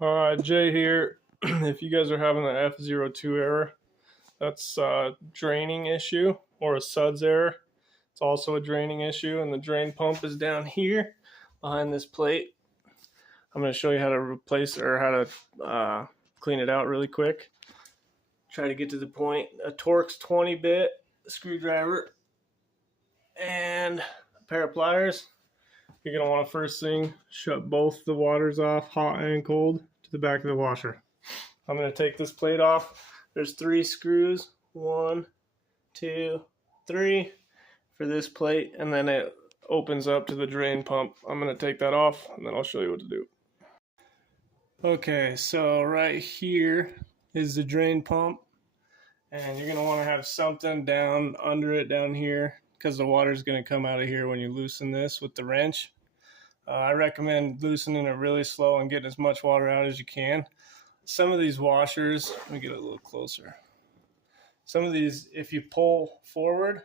Jay here. If you guys are having the F-02 error, that's a draining issue or a suds error. It's also a draining issue, and the drain pump is down here behind this plate. I'm going to show you how to replace or how to clean it out really quick. Try to get to the point. A Torx 20-bit screwdriver and a pair of pliers. You're going to want to first thing shut both the waters off, hot and cold, to the back of the washer. I'm going to take this plate off. There's 3 screws, 1, 2, 3 for this plate, and then it opens up to the drain pump. I'm going to take that off, and then I'll show you what to do. Okay, so right here is the drain pump, and you're going to want to have something down under it down here, because the water is going to come out of here when you loosen this with the wrench. I recommend loosening it really slow and getting as much water out as you can. Some of these washers, let me get a little closer. Some of these, if you pull forward,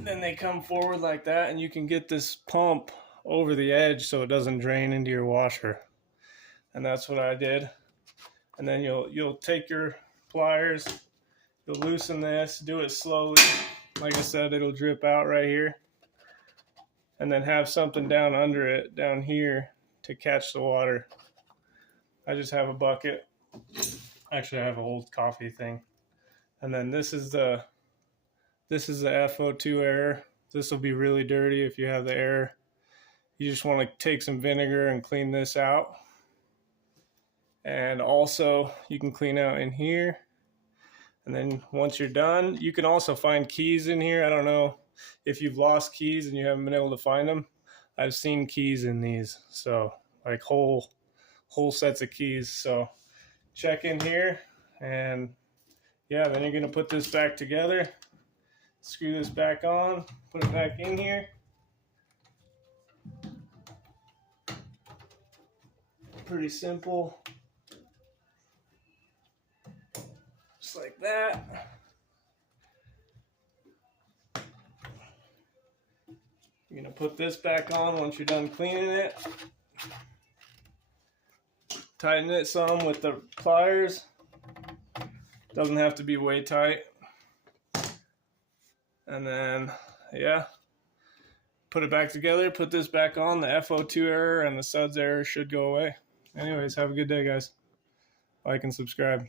then they come forward like that, and you can get this pump over the edge so it doesn't drain into your washer. And that's what I did. And then you'll take your pliers, you'll loosen this, do it slowly. Like I said, it'll drip out right here. And then have something down under it, down here, to catch the water. I just have a bucket. Actually, I have an old coffee thing. And then this is the F-02 error. This will be really dirty if you have the error. You just want to take some vinegar and clean this out. And also, you can clean out in here. And then once you're done, you can also find keys in here. I don't know if you've lost keys and you haven't been able to find them. I've seen keys in these, so like whole sets of keys. So check in here, and yeah, then you're gonna put this back together, screw this back on, put it back in here. Pretty simple, just like that. You're going to put this back on once you're done cleaning it. Tighten it some with the pliers. Doesn't have to be way tight. And then, yeah, put it back together, put this back on. The F-02 error and the suds error should go away. Anyways, have a good day, guys. Like and subscribe.